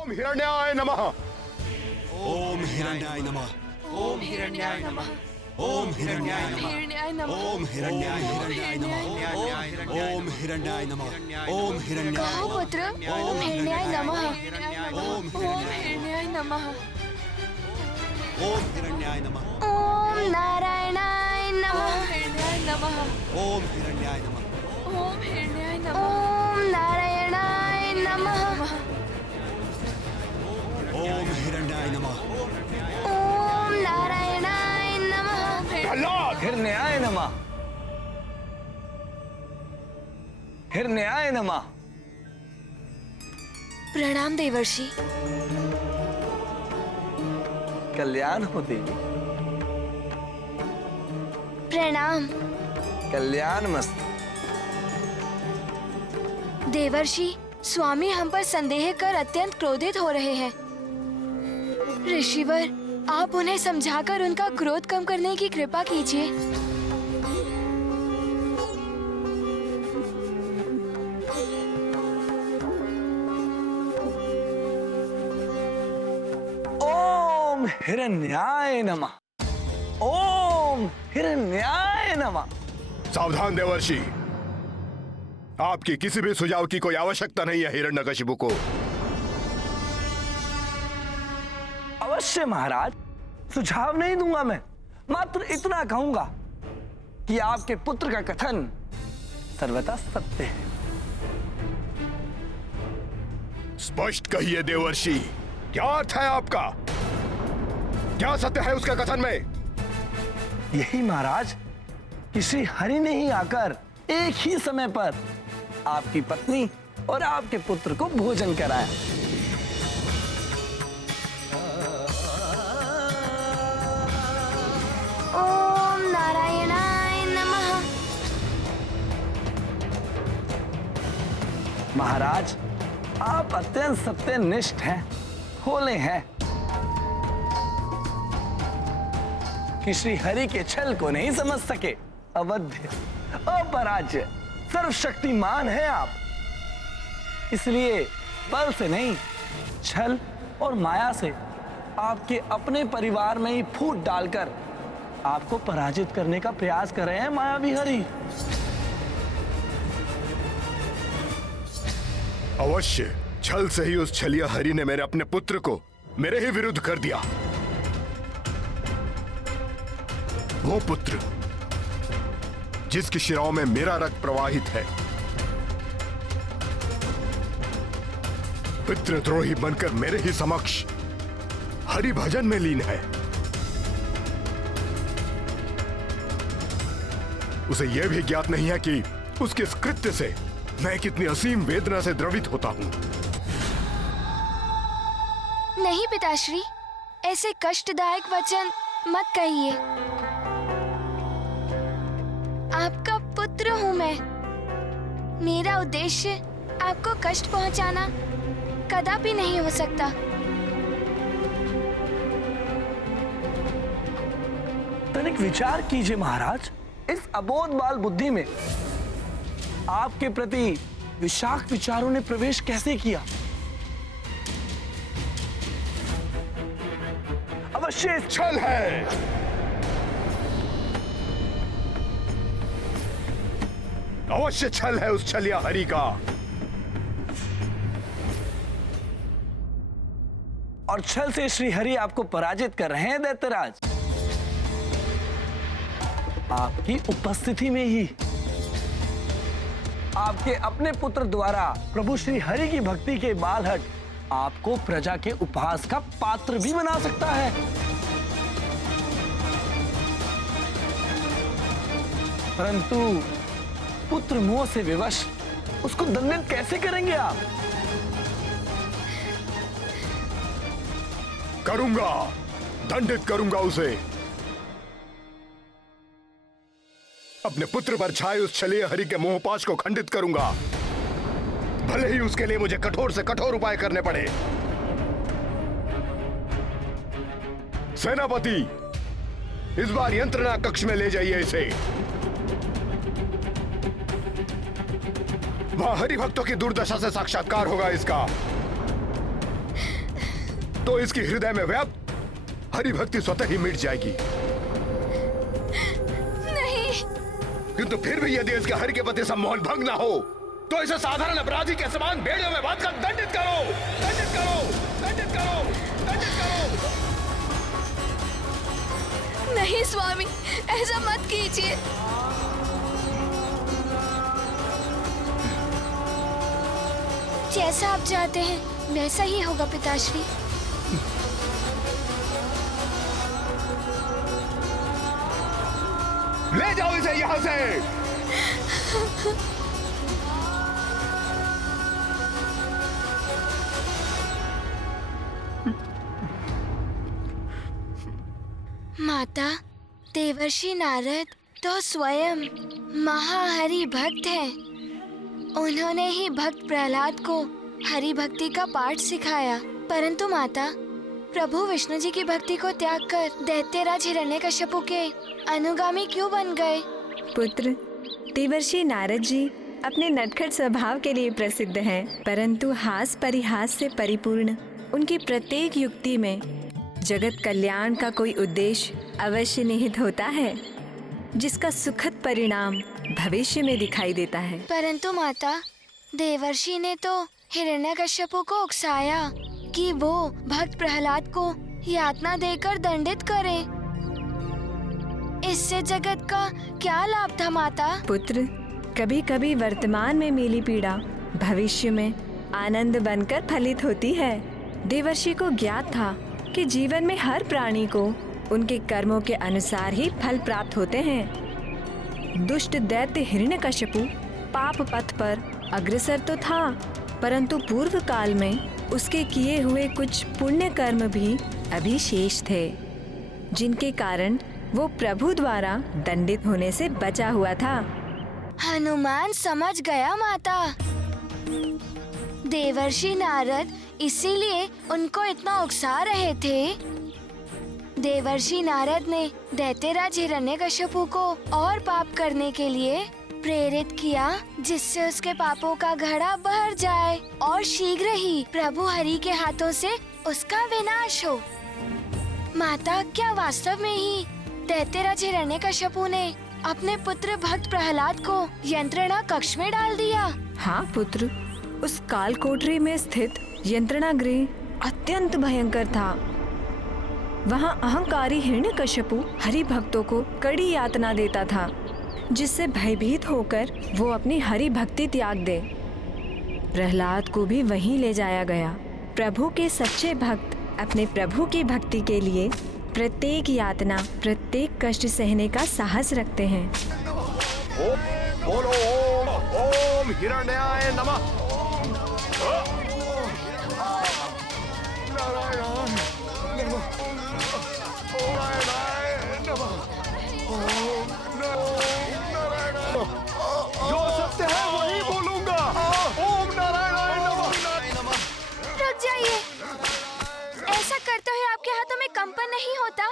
ओम हिरण्याय नमः। ओम हिरण्याय नमः। ओम हिरण्याय नमः। ओम हिरण्याय नमः। हिरण्याय नमः। ओम हिरण्याय नमः। ओम हिरण्याय नमः। ओम हिरण्याय कहो पुत्र। ओम हिरण्याय नमः। ओम ओम हिरण्याय नमः। ओम हिरण्याय नमः। ओम नारायणाय नमः। ओम हिरण्याय नमः। ओम हिरण्याय नमः। ओम हिरण्याय नमः। ओम नारायणाय नमः। ओम हिरण्याय नमः। ओम नारायणाय नमः। प्रहलाद, हिरण्याय नमः। हिरण्याय नमः। प्रणाम देवर्षि। कल्याण हो देवी। प्रणाम कल्याण मस्त। देवर्षि, स्वामी हम पर संदेह कर अत्यंत क्रोधित हो रहे हैं। ऋषिवर, आप उन्हें समझाकर उनका क्रोध कम करने की कृपा कीजिए। ओम हिरण्याय नमः। ओम हिरण्याय नमः। सावधान देवर्षि, आपकी किसी भी सुझाव की कोई आवश्यकता नहीं है हिरण्यकशिपु को। अवश्य महाराज, सुझाव नहीं दूंगा मैं, मात्र इतना कहूंगा कि आपके पुत्र का कथन सर्वथा सत्य है। स्पष्ट कहिए देवर्षि, क्या अर्थ है आपका? क्या सत्य है उसका कथन में? यही महाराज कि श्री हरि ने ही आकर एक ही समय पर आपकी पत्नी और आपके पुत्र को भोजन कराया। ओम नारायणाय नमः। महाराज, आप अत्यंत सत्यनिष्ठ हैं, भोले हैं कि श्री हरि के छल को नहीं समझ सके। अवध्य, अपराज्य, सर्वशक्तिमान है आप। इसलिए बल से नहीं, छल और माया से आपके अपने परिवार में ही फूट डालकर आपको पराजित करने का प्रयास कर रहे हैं मायावी हरि। अवश्य, छल से ही उस छलिया हरि ने मेरे अपने पुत्र को मेरे ही विरुद्ध कर दिया। वो पुत्र जिसकी शिराओं में मेरा रक्त प्रवाहित है, पितृद्रोही बनकर मेरे ही समक्ष हरि भजन में लीन है। उसे यह भी ज्ञात नहीं है कि उसके इस कृत्य से मैं कितनी असीम वेदना से द्रवित होता हूं। नहीं पिताश्री, ऐसे कष्टदायक वचन मत कहिए। आपका पुत्र हूं मैं। मेरा उद्देश्य आपको कष्ट पहुंचाना कदापि नहीं हो सकता। तनिक विचार कीजिए महाराज, इस अबोध बाल बुद्धि में आपके प्रति विषाक्त विचारों ने प्रवेश कैसे किया? अवश्य छल है। अवश्य छल है उस छलिया हरि का। और छल से श्री हरि आपको पराजित कर रहे हैं दैत्यराज। आपकी उपस्थिति में ही आपके अपने पुत्र द्वारा प्रभु श्री हरि की भक्ति के बालहट आपको प्रजा के उपहास का पात्र भी बना सकता है। परंतु पुत्र मोह से विवश उसको दंडित कैसे करेंगे आप? करूंगा, दंडित करूंगा उसे। अपने पुत्र पर छाए उस छलिया हरि के मोहपाश को खंडित करूंगा, भले ही उसके लिए मुझे कठोर से कठोर उपाय करने पड़े। सेनापति, इस बार यंत्रणा कक्ष में ले जाइए इसे। वहां हरि भक्तों की दुर्दशा से साक्षात्कार होगा इसका। तो इसकी हृदय में व्याप्त हरि भक्ति स्वतः ही मिट जाएगी। नहीं। किंतु फिर भी यदि इसके हरि के प्रति सम्मोहन भंग ना हो तो इसे साधारण अपराधी के समान भेड़ियों में बांधकर दंडित करो, दंडित करो, दंडित करो, दंडित करो। नहीं स्वामी, ऐसा मत कीजिए। जैसा आप चाहते हैं वैसा ही होगा पिताश्री। ले जाओ इसे यहाँ से। माता, देवर्षि नारद तो स्वयं महाहरि भक्त हैं। उन्होंने ही भक्त प्रहलाद को हरि भक्ति का पाठ सिखाया। परंतु माता, प्रभु विष्णु जी की भक्ति को त्याग कर दैत्यराज हिरण्यकश्यपु के अनुगामी क्यों बन गए? पुत्र, देवर्षि नारद जी अपने नटखट स्वभाव के लिए प्रसिद्ध हैं, परंतु हास परिहास से परिपूर्ण उनकी प्रत्येक युक्ति में जगत कल्याण का कोई उद्देश्य अवश्य निहित होता है, जिसका सुखद परिणाम भविष्य में दिखाई देता है। परंतु माता, देवर्षि ने तो हिरण्यकश्यपु को उकसाया कि वो भक्त प्रहलाद को यातना देकर दंडित करे। इससे जगत का क्या लाभ था माता? पुत्र, कभी कभी वर्तमान में मिली पीड़ा भविष्य में आनंद बनकर फलित होती है। देवर्षि को ज्ञात था कि जीवन में हर प्राणी को उनके कर्मों के अनुसार ही फल प्राप्त होते हैं। दुष्ट दैत्य हिरण्यकश्यपु पाप पथ पर अग्रसर तो था, परंतु पूर्व काल में उसके किए हुए कुछ पुण्य कर्म भी अभी शेष थे, जिनके कारण वो प्रभु द्वारा दंडित होने से बचा हुआ था। हनुमान समझ गया माता। देवर्षि नारद इसीलिए उनको इतना उकसा रहे थे। देवर्षि नारद ने दैत्यराज हिरण्यकश्यपु को और पाप करने के लिए प्रेरित किया, जिससे उसके पापों का घड़ा भर जाए और शीघ्र ही प्रभु हरि के हाथों से उसका विनाश हो। माता, क्या वास्तव में ही दैत्यराज हिरण्यकश्यपु ने अपने पुत्र भक्त प्रहलाद को यंत्रणा कक्ष में डाल दिया? हाँ पुत्र, उस काल कोठरी में स्थित यंत्रणा गृह अत्यंत भयंकर था। वहाँ अहंकारी हिरण्यकश्यपु हरि भक्तों को कड़ी यातना देता था, जिससे भयभीत होकर वो अपनी हरि भक्ति त्याग दे। प्रहलाद को भी वहीं ले जाया गया। प्रभु के सच्चे भक्त अपने प्रभु की भक्ति के लिए प्रत्येक यातना, प्रत्येक कष्ट सहने का साहस रखते हैं। बोलो ओम हिरण्याय नमः। जो सत्य है वही बोलूंगा। ओम नारायणाय नमः। रुक जाइए। ऐसा करते हुए आपके हाथों में कंपन नहीं होता?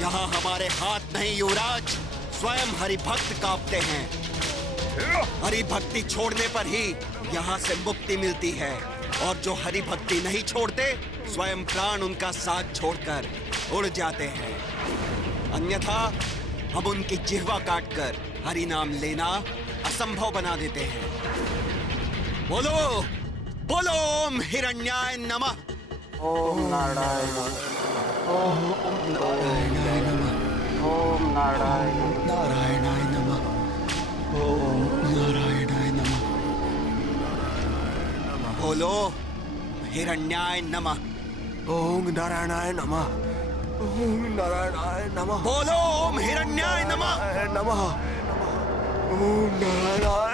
यहाँ हमारे हाथ नहीं युवराज, स्वयं हरि भक्त कांपते हैं। हरि भक्ति छोड़ने पर ही यहाँ से मुक्ति मिलती है, और जो हरि भक्ति नहीं छोड़ते स्वयं प्राण उनका साथ छोड़कर उड़ जाते हैं। अन्यथा हम उनकी जिह्वा काटकर हरि नाम लेना असंभव बना देते हैं। बोलो बोलो ओम हिरण्याय नमः। ओम नारायण, ओम नारायण, ओम नारायण, नारायणाय नमः। ओम नारायणाय नमः। बोलो हिरण्याय नमः। ओम नारायणाय नमः। ओम नारायणाय नमः। बोलो ओम हिरण्याय नमः। नमः। ओम नारायणाय।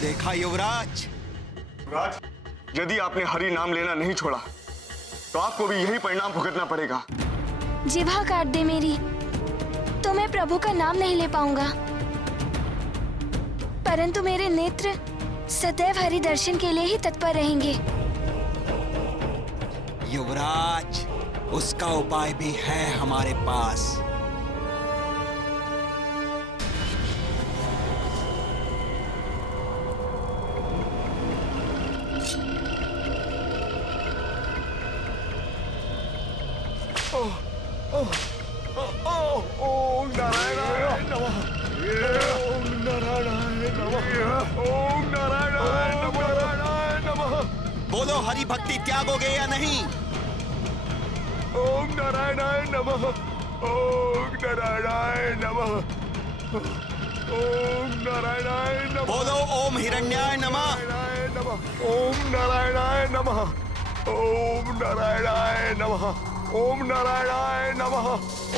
देखा युवराज, यदि आपने हरि नाम लेना नहीं छोड़ा तो आपको भी यही परिणाम भुगतना पड़ेगा। जिभा काट दे मेरी, तो मैं प्रभु का नाम नहीं ले पाऊंगा, परंतु मेरे नेत्र सदैव हरि दर्शन के लिए ही तत्पर रहेंगे। युवराज, उसका उपाय भी है हमारे पास। ओम नारायणाय नमः। ओम नारायणाय नमः। ओम नारायणाय नमः। नारायणाय नमः। बोलो, हरि भक्ति त्यागोगे या नहीं? ओम नारायणाय नमः। ओम नारायणाय नमः। ओम नारायणाय नमः। बोलो, ओम हिरण्याय नमः। नारायणाय नमः। ओम नारायणाय नमः। ओम नारायणाय नमः। ओम नारायणाय नमः।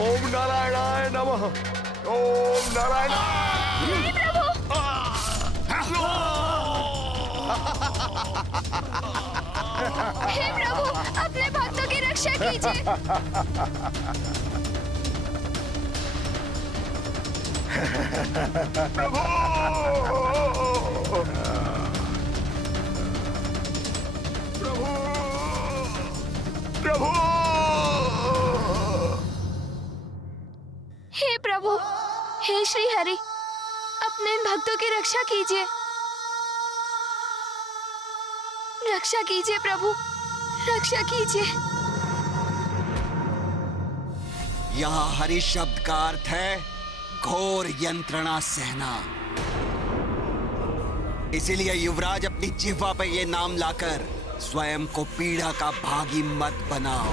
ओम नारायणाय नमः। ओम नारायणाय। हे प्रभु, अपने भक्तों की रक्षा कीजिए। प्रभु। हे प्रभु, हे श्री हरि, अपने इन भक्तों की रक्षा कीजिए। रक्षा कीजिए प्रभु, रक्षा कीजिए। यहाँ हरि शब्द का अर्थ है घोर यंत्रणा सहना। इसीलिए युवराज, अपनी जिह्वा पे ये नाम लाकर स्वयं को पीड़ा का भागी मत बनाओ।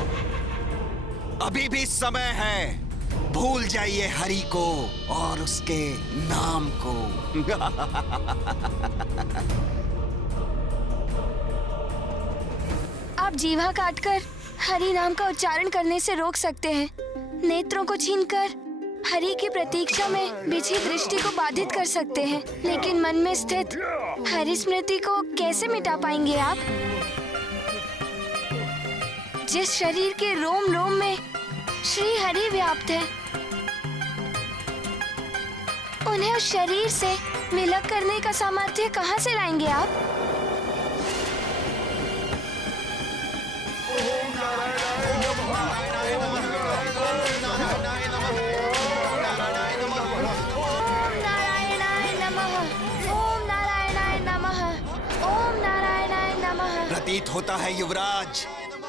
अभी भी समय है, भूल जाइए हरि को और उसके नाम को। आप जीवा काटकर हरि नाम का उच्चारण करने से रोक सकते हैं, नेत्रों को छीनकर हरि की प्रतीक्षा में बिछी दृष्टि को बाधित कर सकते हैं, लेकिन मन में स्थित हरि स्मृति को कैसे मिटा पाएंगे आप? जिस शरीर के रोम रोम में श्री हरि व्याप्त है, उन्हें उस शरीर से विलग करने का सामर्थ्य कहाँ से लाएंगे आप? प्रतीत होता है युवराज,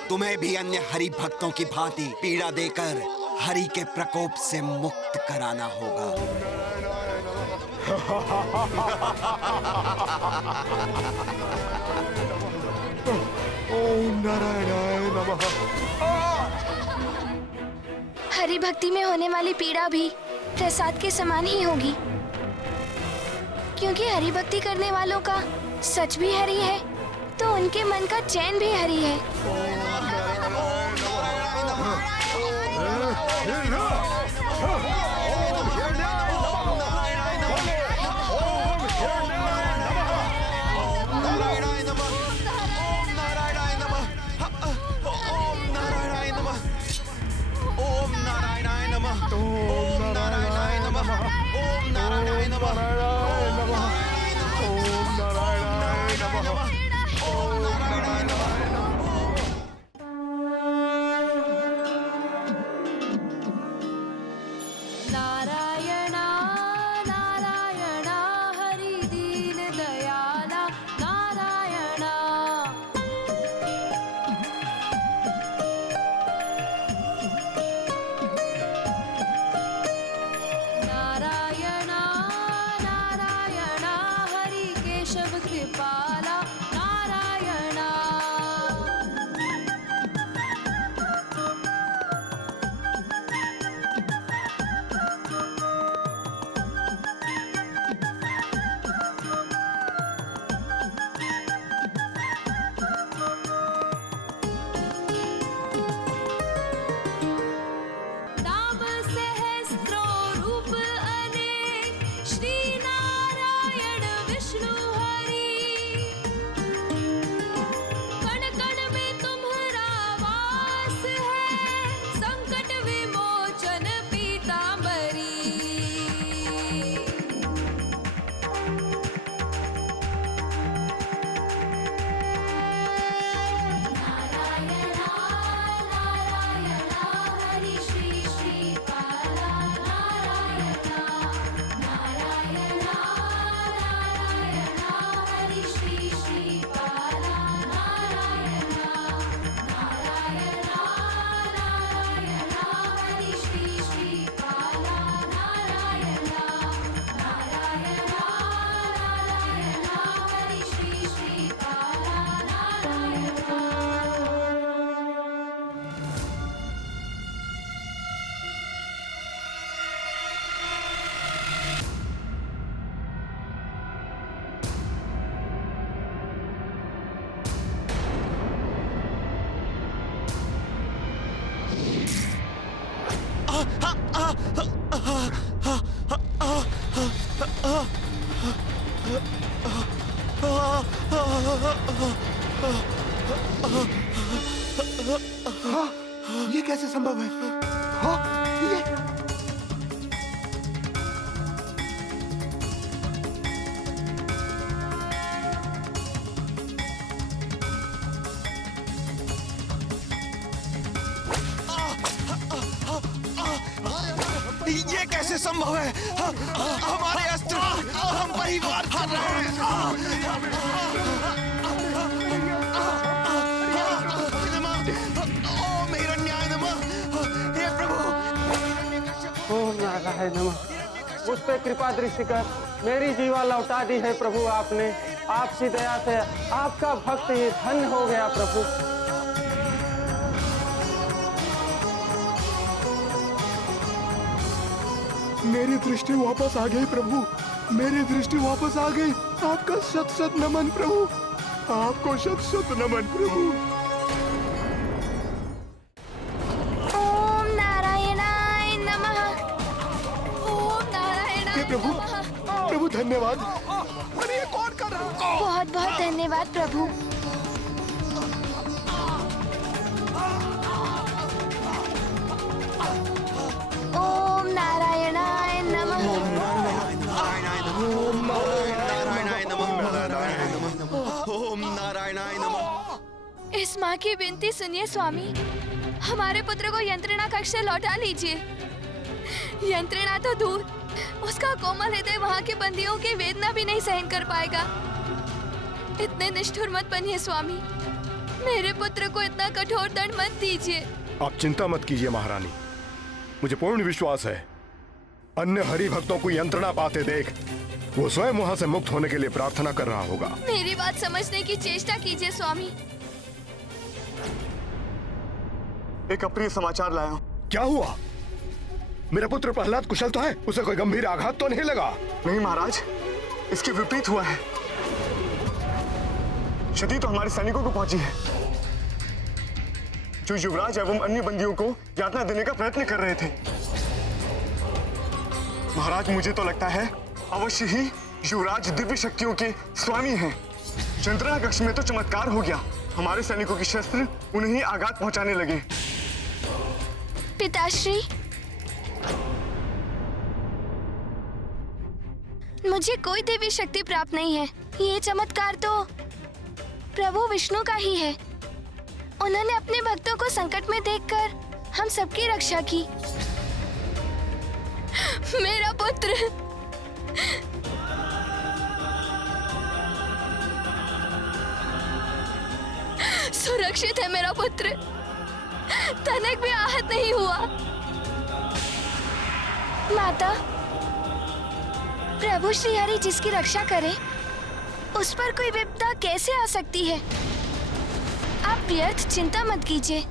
तुम्हें भी अन्य हरि भक्तों की भांति पीड़ा देकर हरि के प्रकोप से मुक्त कराना होगा। ओम नारायणाय नमः। हरि भक्ति में होने वाली पीड़ा भी प्रसाद के समान ही होगी, क्योंकि हरि भक्ति करने वालों का सच भी हरि है, तो उनके मन का चैन भी हरि है। संभव है? हमारे अस्त्र हम पर ही वार कर रहे हैं। ओम हिरण्याय नमः। हे प्रभु। ओम नारायण नमः। मुझ पे कृपा दृष्टि कर मेरी जीवा लौटा दी है प्रभु आपने। आपकी दया से आपका भक्त ही धन्य हो गया प्रभु। मेरी दृष्टि वापस आ गई प्रभु, मेरी दृष्टि वापस आ गई। आपका शत शत नमन प्रभु, आपको शत शत नमन प्रभु। ओम नारायणाय नमः। ओम नारायणाय हे प्रभु, नमः। प्रभु धन्यवाद। अरे ये कौन कर रहा है? बहुत बहुत धन्यवाद प्रभु। ओम नारायणाय नमः। ओम नारायणाय नमः। इस माँ की विनती सुनिए स्वामी, हमारे पुत्र को यंत्रणा कक्ष से लौटा लीजिए। यंत्रणा तो दूर, उसका कोमल हृदय वहाँ के बंदियों की वेदना भी नहीं सहन कर पाएगा। इतने निष्ठुर मत बनिए स्वामी, मेरे पुत्र को इतना कठोर दंड मत दीजिए। आप चिंता मत कीजिए महारानी, मुझे पूर्ण विश्वास है अन्य हरि भक्तों को यंत्रणा पाते देख वो स्वयं वहां से मुक्त होने के लिए प्रार्थना कर रहा होगा। मेरी बात समझने की चेष्टा कीजिए स्वामी। एक अप्रिय समाचार लाया हूँ। क्या हुआ? मेरा पुत्र प्रहलाद कुशल तो है, उसे कोई गंभीर आघात तो नहीं लगा? नहीं महाराज, इसके विपरीत हुआ है। क्षति तो हमारे सैनिकों को पहुंची है, जो युवराज एवं अन्य बंदियों को यातना देने का प्रयत्न कर रहे थे। महाराज मुझे तो लगता है अवश्य ही युवराज दिव्य शक्तियों के स्वामी हैं। यंत्रणा कक्ष में तो चमत्कार हो गया, हमारे सैनिकों के शस्त्र उन्हें ही आघात पहुंचाने लगे। पिताश्री, मुझे कोई देवी शक्ति प्राप्त नहीं है। ये चमत्कार तो प्रभु विष्णु का ही है। उन्होंने अपने भक्तों को संकट में देखकर हम सबकी रक्षा की। मेरा पुत्र सुरक्षित है, मेरा पुत्र तनिक भी आहत नहीं हुआ। माता, प्रभु श्री हरि जिसकी रक्षा करे उस पर कोई विपदा कैसे आ सकती है? आप व्यर्थ चिंता मत कीजिए,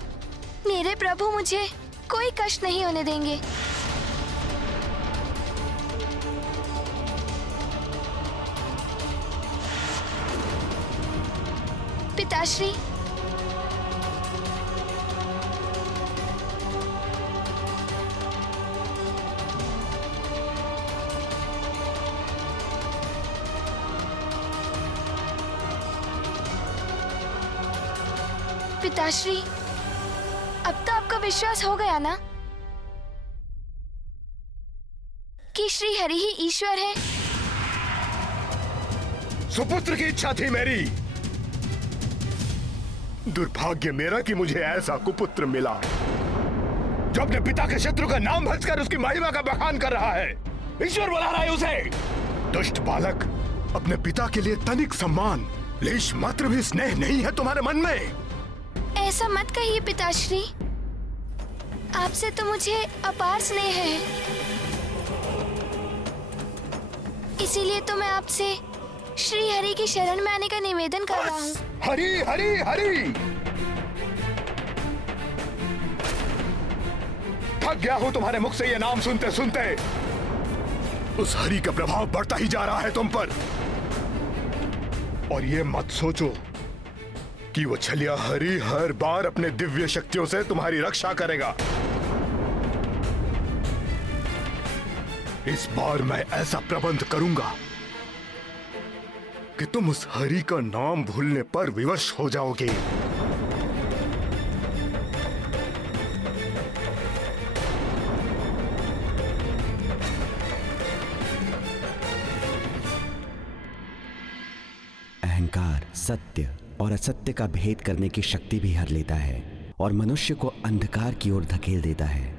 मेरे प्रभु मुझे कोई कष्ट नहीं होने देंगे। पिताश्री, पिताश्री, अब तो आपका विश्वास हो गया ना कि श्री हरि ही ईश्वर है? सुपुत्र की इच्छा थी मेरी, दुर्भाग्य मेरा कि मुझे ऐसा कुपुत्र मिला जो अपने पिता के शत्रु का नाम भजकर उसकी महिमा का बखान कर रहा है। ईश्वर बुला रहा है उसे। दुष्ट बालक, अपने पिता के लिए तनिक सम्मान, लेश मात्र भी स्नेह नहीं है तुम्हारे मन में? ऐसा मत कहिए पिताश्री, आपसे तो मुझे अपार स्नेह है। इसीलिए तो मैं आपसे श्री हरि की शरण में आने का निवेदन कर रहा हूँ। हरि हरि हरि, थक गया हूं तुम्हारे मुख से ये नाम सुनते सुनते। उस हरि का प्रभाव बढ़ता ही जा रहा है तुम पर। और ये मत सोचो कि वो छलिया हरि हर बार अपने दिव्य शक्तियों से तुम्हारी रक्षा करेगा। इस बार मैं ऐसा प्रबंध करूंगा कि तुम उस हरि का नाम भूलने पर विवश हो जाओगे। अहंकार सत्य और असत्य का भेद करने की शक्ति भी हर लेता है और मनुष्य को अंधकार की ओर धकेल देता है।